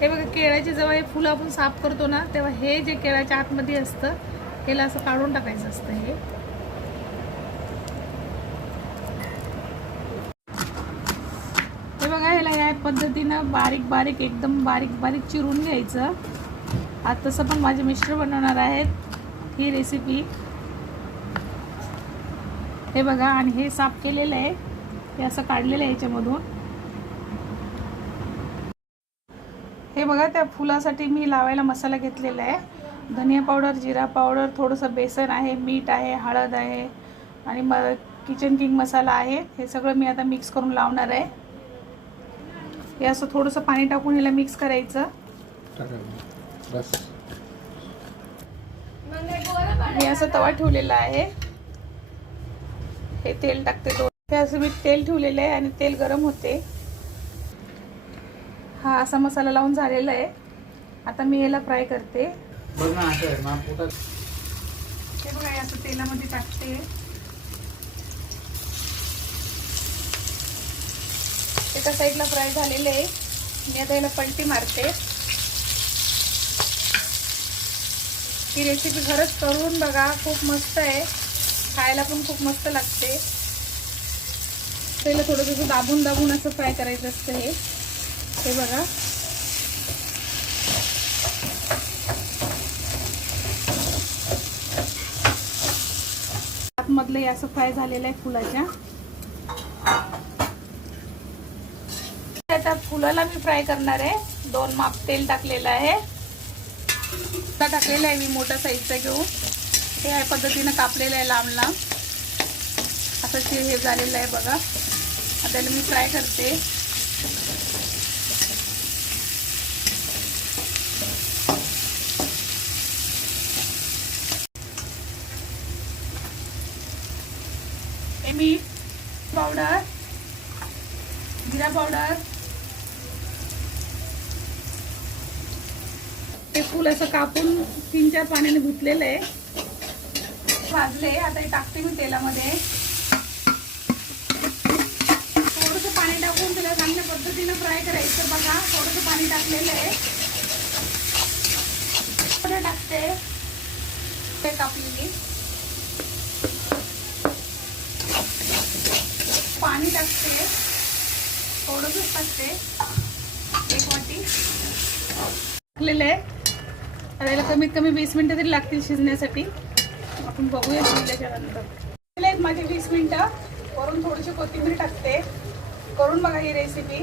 हे बघा, केळ्याचे जेव्हा हे फुलं आपण साफ करतो ना, तेव्हा हे जे केळ्याच्या आतमध्ये असतं त्याला असं काढून टाकायचं असतं. हे बघा, ह्याला या पद्धतीनं बारीक बारीक एकदम बारीक बारीक चिरून घ्यायचं. आता तसं पण माझे मिस्टर बनवणार आहेत ही रेसिपी. हे बघा, आणि हे साफ केलेलं आहे, हे असं काढलेलं आहे याच्यामधून. हे बघा, त्या फुलासाठी मी लावायला मसाला घेतलेला आहे. धनिया पावडर, जिरा पावडर, थोडंसं बेसन आहे, मीठ आहे, हळद आहे आणि किचन किंग मसाला आहे. हे सगळं मी आता मिक्स करून लावणार आहे. हे असं थोडंसं पाणी टाकून ह्याला मिक्स करायचं. बस. मी असं तवा ठेवलेला आहे. हे तेल टाकते. हे असं मी तेल ठेवलेलं आहे आणि तेल गरम होते. हा असा मसाला लावून झालेला आहे. आता मी याला फ्राय करते. बघ ना, असं ना पोटात. हे बघा, असं तेलामध्ये टाकते. एका साईडला फ्राय झालेलं आहे. मी आता याला पलटी मारते. ही रेसिपी खरंच करून बघा, खूप मस्त आहे. खायला पण खूप मस्त लागते. त्याला थोडं थोडं दाबून दाबून असं फ्राय करायचं असतं. हे बघा, आतमधलं हे असं फ्राय झालेलं आहे फुलाच्या. आता फुलाला मी फ्राय करणार आहे. 2 माप तेल टाकलेलं आहे. टाकलेलं आहे मी मोठा साईजचा घेऊन. हे या पद्धतीनं कापलेलं आहे लांब लांब असं. हे झालेलं आहे बघा. आता त्याला मी फ्राय करते. मीठ पावडर, जिरा पावडर, ते फूल असं कापून 3-4 पाण्याने धुतलेलं आहे. भाजले. आता हे टाकते मी तेलामध्ये. थोडंसं पाणी टाकून त्याला चांगल्या पद्धतीनं फ्राय करायचं. बघा, थोडंसं पाणी टाकलेलं आहे. टाकते ते कापलेली. पाणी टाकते, थोडंसं टाकते, 1 वाटी टाकलेलं आहे. आता याला कमीत कमी 20 मिनिटं तरी लागतील शिजण्यासाठी. आपण बघूया शिजल्याच्यानंतर. माझी 20 मिनिटं. वरून थोडीशी कोथिंबीर टाकते. करून बघा ही रेसिपी.